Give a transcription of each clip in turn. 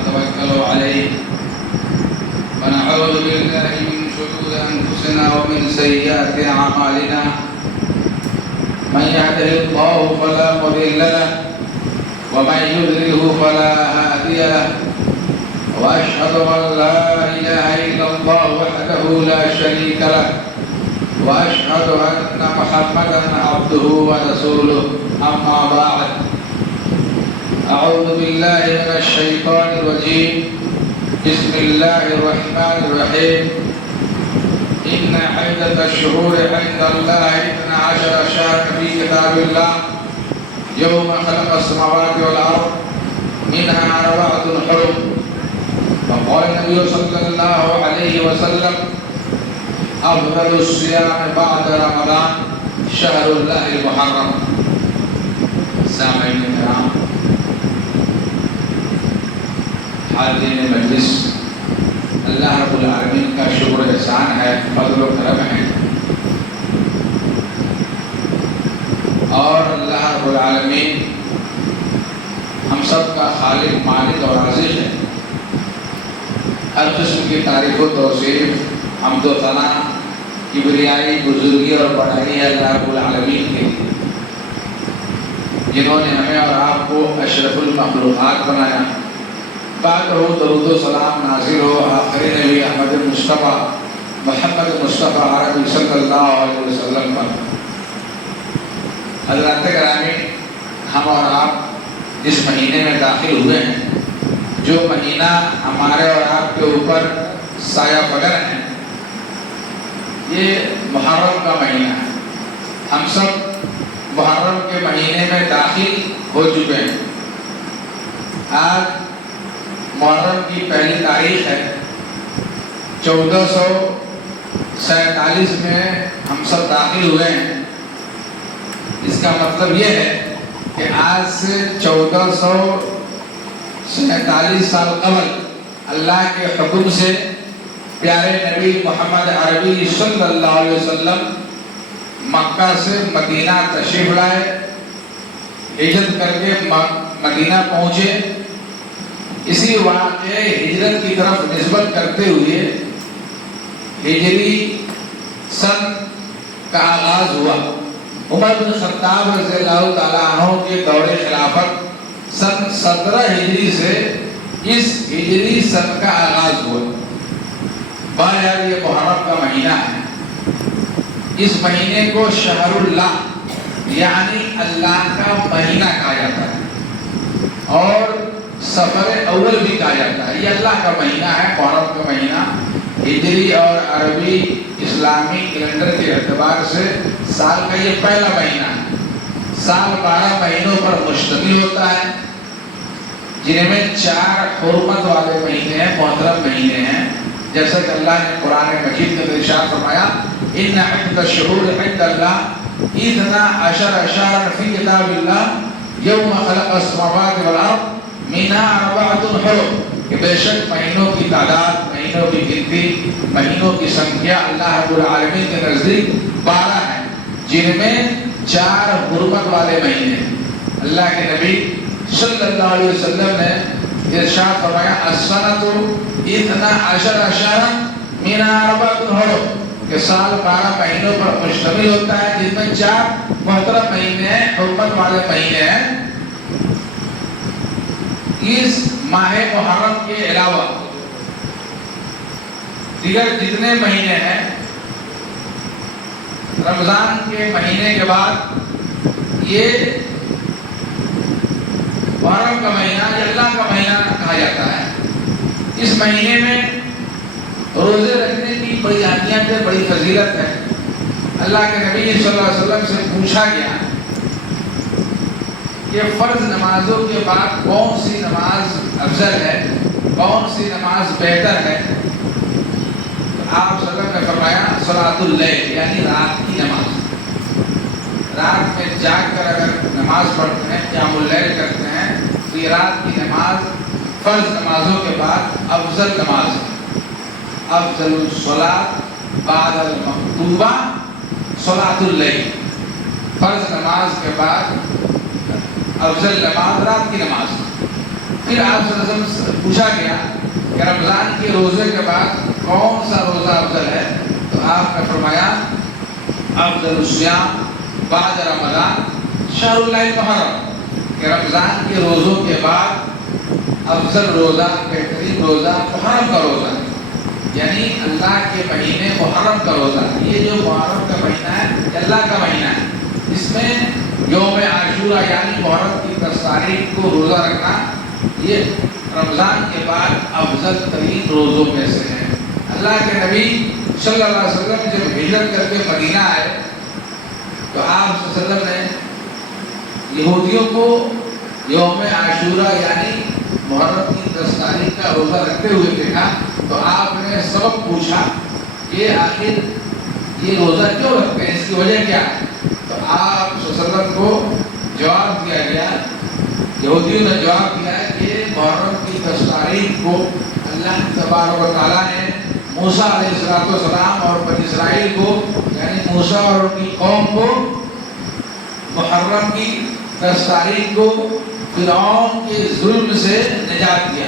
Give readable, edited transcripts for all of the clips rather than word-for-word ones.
ونتوكل عليه ونعوذ بالله من شرور أنفسنا ومن سيئات أعمالنا من يهده الله فلا مضل له ومن يضلله فلا هادي له وأشهد أن لا إله إلا الله وحده لا شريك له وأشهد أن محمدا عبده ورسوله أما بعد أعوذ بالله من الشيطان الرجيم بسم الله الرحمن الرحيم إن عدة الشهور عند الله 12 شهرا في كتاب الله يوم خلق السماوات والأرض منها 4 حرم وقال النبي صلى الله عليه وسلم أفضل الصيام بعد رمضان شهر الله المحرم. سامعین کرام، حاضرین مجلس، اللہ رب العالمین کا شکر احسان ہے، فضل و کرم ہے، اور اللہ رب العالمین ہم سب کا خالق، مالک اور رازق ہے۔ ہر قسم کی تعریف و توصیف، حمد و ثنا، کبریائی، بزرگی اور بڑائی ہے اللہ رب العالمین کے، جنہوں نے ہمیں اور آپ کو اشرف المخلوقات بنایا۔ بعد ہو درود و سلام نازل ہو آخری نبی احمد مصطفیٰ محمد مصطفیٰ عربی صلی اللہ علیہ وسلم پر۔ حضرات گرامی، ہم اور آپ جس مہینے میں داخل ہوئے ہیں، جو مہینہ ہمارے اور آپ کے اوپر سایہ فگن ہے، یہ محرم کا مہینہ ہے۔ ہم سب محرم کے مہینے میں داخل ہو چکے ہیں۔ آج محرم کی پہلی تاریخ ہے، 1447 میں ہم سب داخل ہوئے ہیں۔ اس کا مطلب یہ ہے کہ آج سے 1447 سال قبل اللہ کے حکم سے پیارے نبی محمد عربی صلی اللہ علیہ وسلم مکہ سے مدینہ تشریف لائے، ہجرت کر کے مدینہ پہنچے۔ اسی واقعے ہجرت کی طرف نسبت کرتے ہوئے ہجری سن کا آغاز ہوا۔ عمر بن خطاب رضی اللہ تعالیٰ عنہ کے دور خلافت سن 17 ہجری سے اس ہجری سن کا آغاز ہوا۔ بہرحال یہ محرم کا مہینہ ہے۔ اس مہینے کو شہر اللہ یعنی اللہ کا مہینہ کہا جاتا ہے، اور سفر اول بھی کہا جاتا ہے۔ یہ اللہ کا مہینہ ہے، محرم کا مہینہ ہجری اور عربی اسلامی کیلنڈر کے اعتبار سے سال کا یہ پہلا مہینہ ہے۔ سال 12 مہینوں پر مشتمل ہوتا ہے، جن میں 4 حرمت والے مہینے ہیں، محترم مہینے ہیں، جیسا کہ اللہ نے قرآن مجید میں ارشاد فرمایا ان عدۃ الشہور عند اللہ 12 شہرا فی کتاب اللہ یوم خلق السماوات والارض منها 4 حرم، کہ بے شک مہینوں کی تعداد، مہینوں کی گنتی، مہینوں کی سنکھیا اللہ رب العالمین کے نزدیک 12 ہے، جن میں 4 حرمت والے مہینے ہیں۔ اللہ کے نبی صلی اللہ علیہ وسلم نے ارشاد فرمایا السنۃ 12 شہرا منها 4 حرم، کہ سال 12 مہینوں پر مشتمل ہوتا ہے، جن میں 4 محترم مہینے ہیں، حرمت والے مہینے ہیں۔ اس ماہ محرم کے علاوہ دیگر جتنے مہینے ہیں، رمضان کے مہینے کے بعد یہ محرم کا مہینہ یہ اللہ کا مہینہ کہا جاتا ہے۔ اس مہینے میں روزے رکھنے کی بڑی اہمیت ہے، بڑی فضیلت ہے۔ اللہ کے نبی صلی اللہ علیہ وسلم سے پوچھا گیا کہ فرض نمازوں کے بعد کون سی نماز افضل ہے، کون سی نماز بہتر ہے؟ تو آپ صلی اللہ علیہ وسلم نے فرمایا صلاۃ اللیل یعنی رات کی نماز۔ رات میں جاگ کر اگر نماز پڑھتے ہیں، قیام اللیل کرتے ہیں، تو یہ رات کی نماز فرض نمازوں کے بعد افضل نماز ہے۔ افضل الصلاۃ بعد المکتوبہ صلاۃ اللیل، فرض نماز کے بعد افضل نماز رات کی نماز۔ پھر آپ صلی اللہ علیہ وسلم سے پوچھا گیا کہ رمضان کے روزے کے بعد کون سا روزہ افضل ہے؟ تو آپ نے فرمایا افضل الصیام بعد رمضان شہر اللہ المحرم، کہ رمضان کے روزوں کے بعد افضل روزہ، بہترین روزہ محرم کا روزہ، یعنی اللہ کے مہینے محرم کا روزہ۔ یہ جو محرم کا مہینہ ہے یہ اللہ کا مہینہ ہے، اس میں یوم عاشورہ یعنی محرم کی 10 تاریخ کو روزہ رکھنا یہ رمضان کے بعد افضل ترین روزوں میں سے ہے۔ اللہ کے نبی صلی اللہ علیہ وسلم جب ہجرت کر کے مدینہ آئے تو آپ صلی اللہ علیہ وسلم نے یہودیوں کو یوم عاشورہ یعنی محرم کی 10 تاریخ کا روزہ رکھتے ہوئے دیکھا تو آپ نے سبب پوچھا کہ آخر یہ روزہ کیوں رکھتے ہیں، اس کی وجہ کیا ہے؟ تو آپ صلی اللہ علیہ وسلم کو جواب دیا گیا، یہودیوں نے جواب دیا کہ محرم کی 10 تاریخ کو اللہ تبارک و تعالیٰ نے موسیٰ علیہ السلام اور بنی اسرائیل کو یعنی موسیٰ اور ان کی قوم کو محرم کی 10 تاریخ کو فرعون کے ظلم سے نجات دیا۔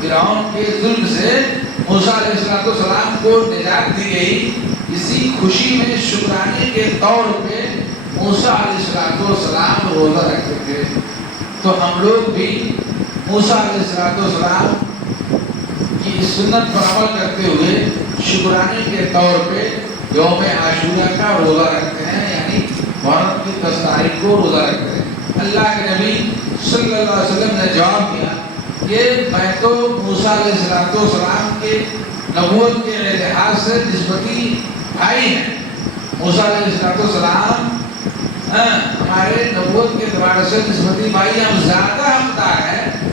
فرعون کے ظلم سے موسیٰ علیہ السلام کو نجات دی گئی، اسی خوشی میں شکرانے کے طور پہ موسیٰ علیہ السلام روزہ رکھتے تھے۔ تو ہم لوگ بھی موسیٰ علیہ السلام کی اس سنت پر عمل کرتے ہوئے شکرانے کے طور پہ یوم عاشورہ کا روزہ رکھتے ہیں، یعنی محرم کی 10 تاریخ کو روزہ رکھتے ہیں۔ اللہ کے نبی صلی اللہ علیہ وسلم نے جواب دیا کہ میں تو موسیٰ علیہ السلام کے نبوت کے لحاظ سے نسبتی بھائی ہیں۔ موسیٰ علیہ السلام ہمارے نبوت کے اعتبار سے نسبتی بھائی، ہم زیادہ حقدار ہیں،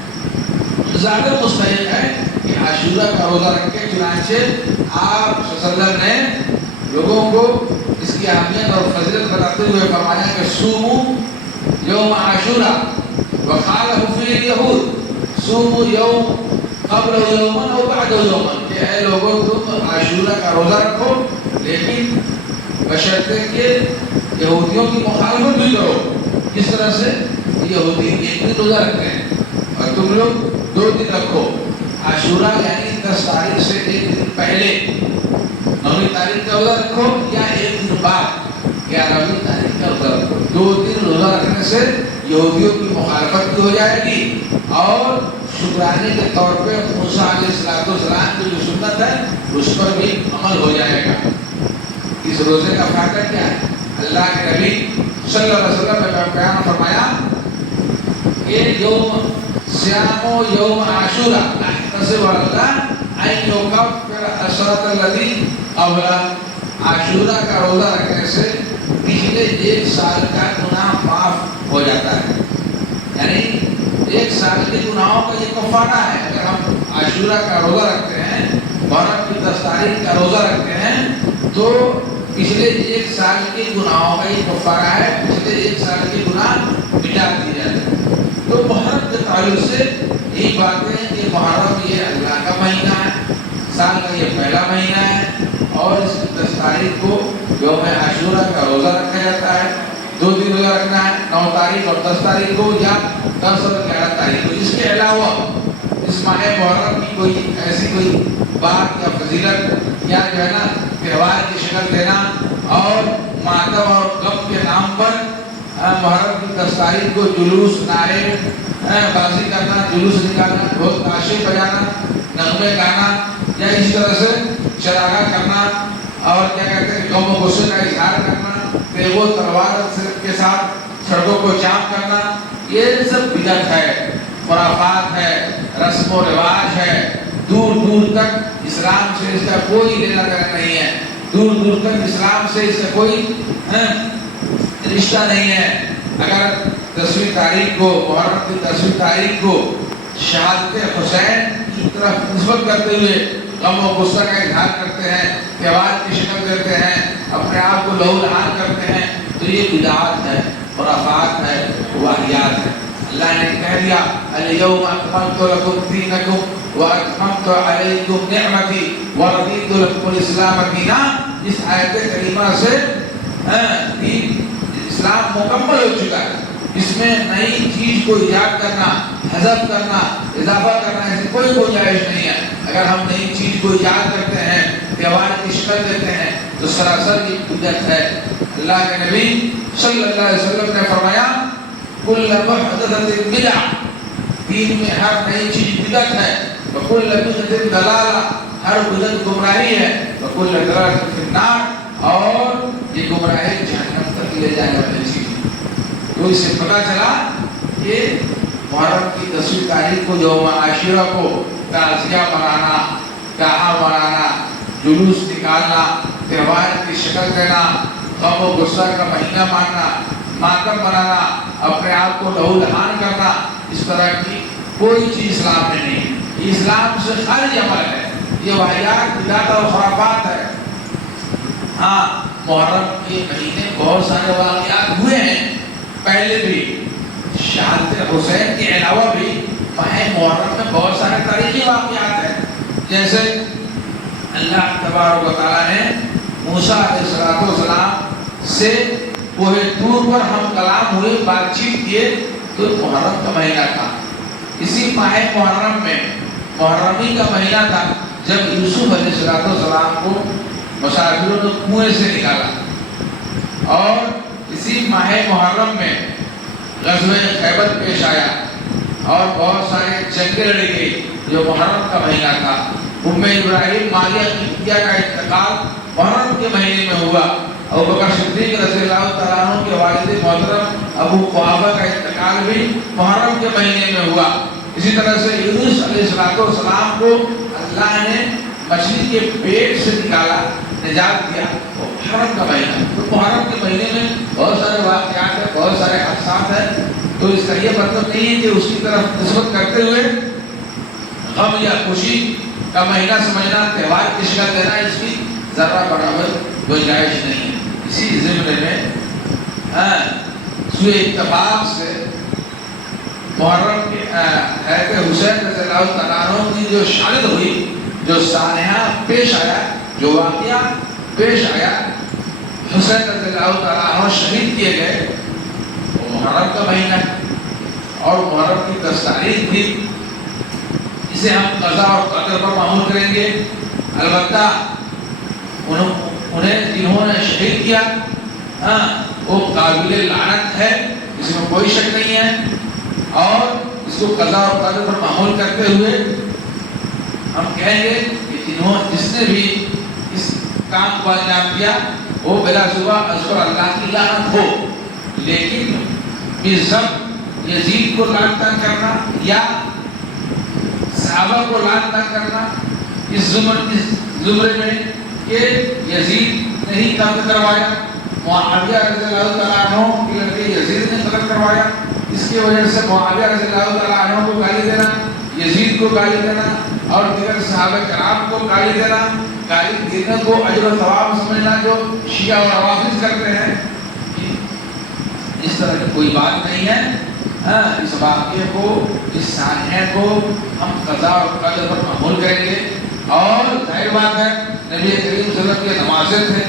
زیادہ مستحق ہے کہ عاشورہ کا روزہ رکھے۔ چنانچہ آپ صلی اللہ علیہ وسلم نے لوگوں کو اس کی اہمیت اور فضیلت بتاتے ہوئے فرمایا کہ صوموا یوم عاشورہ وخالف فی الیہود، صوموا یوم قبل یوما او بعد یوما، کہ اے لوگوں تم عاشورہ کا روزہ رکھو لیکن بشرطے کہ یہودیوں کی مخالفت بھی کرو۔ کس طرح سے؟ یہودی ایک دن روزہ رکھتے ہیں اور تم لوگ 2 دن رکھو۔ عاشورہ یعنی 10 تاریخ سے 1 دن پہلے 9ویں تاریخ کا روزہ رکھو یا 1 دن بعد 11ویں تاریخ کا روزہ رکھو۔ 2 دن روزہ رکھنے سے یہودیوں کی مخالفت بھی ہو جائے گی اور شکرانے کے طور پہ موسیٰ علیہ السلام کی جو سنت ہے اس پر بھی عمل ہو جائے گا۔ اس روزے کا فائدہ کیا ہے؟ اللہ کے نبی صلی اللہ علیہ وسلم نے بیان فرمایا کہ یوم صیام یوم عاشورہ احتسب علی اللہ ان یکفر السنۃ التي قبل، عاشورہ کا روزہ رکھنے سے پچھلے 1 سال کا گناہ معاف ہو جاتا ہے، یعنی 1 سال کے گناہوں کا یہ کفارہ ہے۔ اگر ہم عاشورہ کا روزہ رکھتے ہیں، محرم کی 10 تاریخ کا روزہ رکھتے ہیں تو پچھلے 1 سال کے گناہوں کا یہ کفارہ ہے، پچھلے 1 سال کے گناہ مٹا دیے جاتے ہیں۔ تو محرم کے تعلق سے یہی بات ہے کہ محرم یہ اللہ کا مہینہ ہے، سال کا یہ پہلا مہینہ ہے اور اس 10 تاریخ کو یوم عاشورہ کا روزہ رکھا جاتا ہے۔ 2 دن روزہ رکھنا ہے، 9 تاریخ اور 10 تاریخ کو یا 10 اور 11 تاریخ کو۔ اس کے علاوہ اس ماہ محرم کی کوئی ایسی کوئی بات یا فضیلت یا جو ہے نا تہوار کی شکل دینا اور ماتم اور غم کے نام پر محرم کی 10 تاریخ کو جلوس، نعرے بازی کرنا، جلوس نکالنا، ڈھول تاشے بجانا، نغمے گانا یا اس طرح سے چراغاں کرنا اور کیا کہتے ہیں غم و غصے کا اظہار کرنا، تیغ و تلوار کے ساتھ سڑکوں کو جام کرنا، یہ سب بدعت ہے، خرافات ہے، رسم و رواج ہے۔ دور دور تک اسلام سے اس کا کوئی لینا دینا نہیں ہے، دور دور تک اسلام سے اس کا کوئی رشتہ نہیں ہے۔ اگر 10ویں تاریخ کو، محرم کی 10ویں تاریخ کو شہادت حسین کی طرف نسبت کرتے ہوئے غم و غصہ کا اظہار کرتے ہیں، تہوار کی شکل دیتے ہیں، اپنے آپ کو لہو لہان کرتے ہیں، تو یہ بدعات ہے، خرافات ہے، واہیات ہے۔ اللہ نے کہہ دیا الیوم اکملت لکم دینکم واتممت علیکم نعمتی ورضیت لکم الاسلام دینا۔ اس آیت کریمہ سے دین اسلام مکمل ہو چکا ہے، اس میں نئی چیز کو ایجاد کرنا حذف کرنا، اضافہ کرنا ایسی کوئی گنجائش نہیں ہے۔ اگر ہم نئی چیز کو ایجاد کرتے ہیں، تہوار کی شکل دیتے ہیں تو سراسر یہ بدعت ہے۔ اللہ کے نبی صلی اللہ علیہ وسلم نے فرمایا کل محدثۃ بدعہ، دین میں ہر نئی چیز بدعت ہے، وکل بدعۃ ضلالہ، ہر بدعت گمراہی ہے، وکل ضلالۃ فی النار، اور یہ گمراہی جہنم تک لے جانے والی چیز ہے۔ تو اس سے پتہ چلا کہ محرم کی 10ویں تاریخ کو یوم عاشورہ کو تعزیہ منانا، کہا منانا، جلوس نکالنا، تہوار کی شکل دینا، غم و غصہ کا مہینہ ماننا، ماتم منانا، اپنے آپ کو لہو لہان کرنا، اس طرح کی کوئی چیز اسلام میں نہیں ہے۔ یہ اسلام سے خارج عمل ہے، یہ واحیات بدعت اور خرافات ہے۔ ہاں، محرم کے مہینے بہت سارے واقعات ہوئے ہیں پہلے بھی، شہادت حسین کے علاوہ بھی ماہ محرم میں بہت سارے تاریخی واقعات ہیں۔ جیسے اللہ تبارک و تعالیٰ نے موسیٰ علیہ السلام سے کوہ طور پر ہم کلام ہوئے، بات چیت کیے، تو محرم کا مہینہ تھا۔ اسی ماہ محرم میں، محرمی کا مہینہ تھا جب یوسف علیہ السلام کو مسافروں نے کنویں سے نکالا، اور اسی ماہ محرم میں غزوہ خیبر پیش آیا اور بہت سارے جنگیں لڑی گئی جو محرم کا مہینہ تھا۔ ام ابراہیم ماریہ قبطیہ کا انتقال محرم کے مہینے میں ہوا۔ ابوبکر صدیق رضی اللہ تعالیٰ عنہ کے والد محترم ابو قحافہ کا انتقال بھی محرم کے مہینے میں ہوا۔ اسی طرح سے یونس علیہ السلام کو اللہ نے مچھلی کے پیٹ سے نکالا، نجات دیا، وہ محرم کا مہینہ۔ تو محرم کے مہینے میں بہت سارے واقعات ہیں، بہت سارے حادثات ہیں۔ تو اس کا یہ مطلب نہیں ہے کہ اس کی طرف نسبت کرتے ہوئے غم یا خوشی کا مہینہ سمجھنا، تہوار کی شکل دینا، اس کی ذرہ برابر گنجائش نہیں ہے۔ اسی ضمن میں سوئے اتفاق سے محرم کے حضرت حسین رضی اللہ تعالیٰ عنہ کی جو شہادت ہوئی، جو سانحہ پیش آیا، جو واقعہ پیش آیا، حسین رضی اللہ تعالیٰ عنہ شہید کیے گئے، وہ محرم کا مہینہ اور محرم کی 10 تاریخ تھی۔ اسے ہم قضا اور قدر پر معمول کریں گے۔ البتہ انہیں جنہوں نے شہید کیا وہ قابل لعنت ہے، اس میں کوئی شک نہیں ہے، اور اس کو قضا اور قدر پر معمول کرتے ہوئے ہم کہیں گے کہ جس نے بھی اس کام کو انجام دیا وہ بلا شبہ اس پر اللہ کی لعنت ہو۔ لیکن بالضبط یزید کو لعن تان کرنا یا صحابہ کو لعن تان کرنا اس زمرے میں کہ یزید نے ہی قتل کروایا، معاویہ رضی اللہ تعالیٰ عنہ کے لڑکے یزید نے قتل کروایا، اس کی وجہ سے معاویہ رضی اللہ تعالیٰ عنہ کو گالی دینا، یزید کو گالی دینا اور دیگر صحابہ کرام کو گالی دینا، گالی دینے کو اجر و ثواب سمجھنا جو شیعہ اور روافض کرتے ہیں، اس طرح کی کوئی بات نہیں ہے۔ اس واقعے کو، اس سانحے کو ہم قضا اور قدر پر معمول کریں گے، اور ظاہر بات ہے نبی کریم صلی اللہ علیہ وسلم کے نواسے تھے،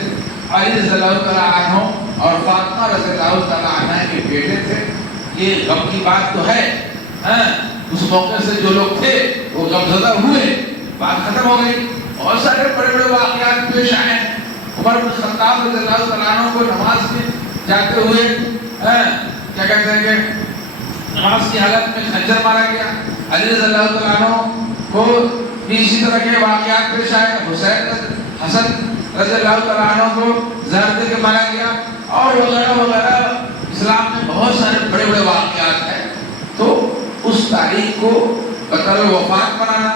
علی رضی اللہ تعالیٰ عنہ اور فاطمہ رضی اللہ تعالیٰ عنہ کے بیٹے تھے۔ یہ غم کی بات تو ہے، اس موقع سے جو لوگ تھے وہ غمزدہ ہوئے، بات ختم ہو گئی۔ بہت سارے بڑے بڑے واقعات پیش آئے ہیں۔ عمر بن خطاب رضی اللہ تعالیٰ عنہ کو نماز میں جاتے ہوئے کیا کہتے ہیں کہ نماز کی حالت میں خنجر مارا گیا۔ علی رضی اللہ تعالیٰ عنہ کو بھی اسی طرح کے واقعات پیش آئے۔ حسن رضی اللہ تعالیٰ عنہ کو زہر دے کے مارا گیا، اور وغیرہ وغیرہ۔ اسلام میں بہت سارے بڑے بڑے واقعات ہیں۔ تو اس تاریخ کو بطور وفات منانا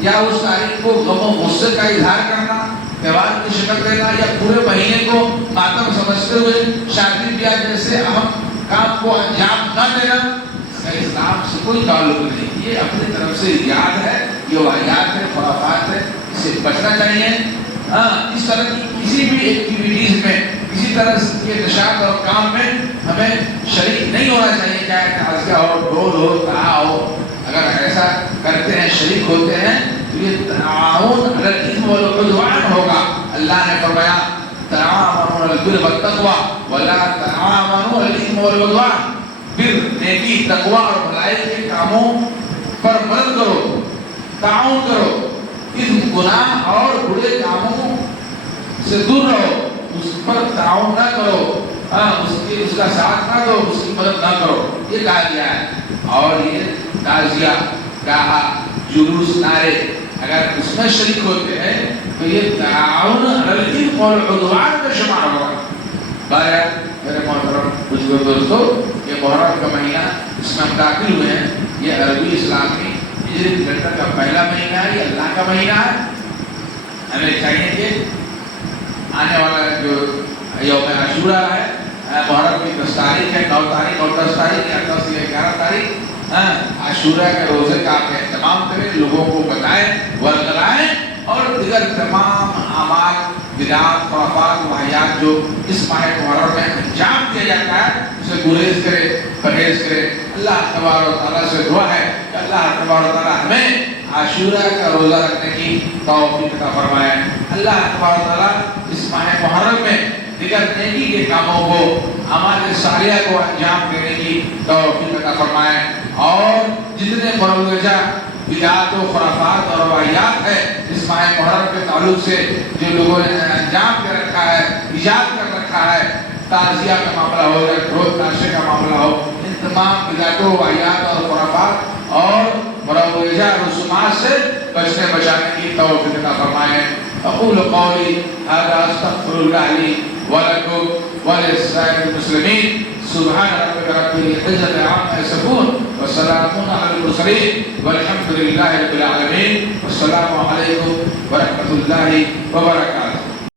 یا اس تاریخ کو غم و غصے کا اظہار کرنا، تہوار کی شکل دینا، یا پورے مہینے کو ماتم سمجھتے ہوئے شادی بیاہ جیسے اہم کام کو انجام نہ دینا، اس کا اسلام سے کوئی تعلق نہیں۔ یہ اپنی طرف سے یاد ہے، یہ واقعات ہے، خرافات ہے، اس سے بچنا چاہیے۔ اس طرح کی کسی بھی ایکٹیویٹیز میں، کسی طرح کے نشاط اور کام میں ہمیں شریک نہیں ہونا چاہیے، چاہے تعزیہ ہو، ڈھول ہو، تہا ہو۔ اگر ایسا کرتے ہیں، شریک ہوتے ہیں، تو یہ تعاون علی الاثم والعدوان ہوگا۔ اللہ نے فرمایا تعاونوا علی البر والتقوی ولا تعاونوا علی الاثم والعدوان۔ بر نیکی تقوی اور بھلائی کے کاموں پر مدد کرو، تعاون کرو، اس گناہ اور برے کاموں سے دور رہو، اس پر تعاون نہ کرو، اس کا ساتھ نہ دو، اس کی مدد نہ کرو، یہ کہا گیا ہے۔ اور یہ تعزیہ گاہا جلوس نعرے اگر اس میں شریک ہوتے ہیں تو یہ تعاون علی الاثم والعدوان کا شمار ہوگا۔ بہرحال میرے محترم بزرگوں دوستو، یہ محرم کا مہینہ اس میں ہم داخل ہوئے ہیں، یہ عربی اسلامی ہجری کیلنڈر کا پہلا مہینہ ہے، یہ اللہ کا مہینہ ہے۔ ہمیں چاہیے کہ آنے والا جو یوم عاشورہ ہے، محرم کی 10 تاریخ ہے، 9 تاریخ اور 10 تاریخ یا 10 یا 11 تاریخ عاشورہ کے روزے کا آپ اہتمام کریں، لوگوں کو بتائیں، ورگلائیں، اور دیگر تمام اعمال بدعات خرافات واہیات جو اس ماہ محرم میں انجام دیا جاتا ہے اسے گریز کرے، پرہیز کرے۔ اللہ تبارک و تعالیٰ سے دعا ہے کہ اللہ تبارک و تعالیٰ ہمیں عاشورہ کا روزہ رکھنے کی توفیق عطا فرمائے۔ اللہ تبارک و تعالیٰ اس ماہ محرم میں دیگر نیکی کے کاموں کو، اعمال صالحہ کو انجام دینے کی توفیق عطا فرمائے، اور جتنے مروجہ بدعات و خرافات اور روایات ہے اس ماہ محرم کے تعلق سے جو لوگوں نے انجام دے رکھا ہے، ایجاد کر رکھا ہے، تعزیہ کا معاملہ ہو یا گروہ تاشے کا معاملہ ہو، ان تمام بدعات و روایات اور خرافات اور مروجہ رسومات سے بچنے بچانے کی توفیق عطا فرمائے۔ اقول قولی هذا استغفر الله لي ولكم ولسائر المسلمين سبحان ربك رب العزة عما يصفون وسلام على المرسلين والحمد لله رب العالمين والسلام عليكم ورحمة الله وبركاته۔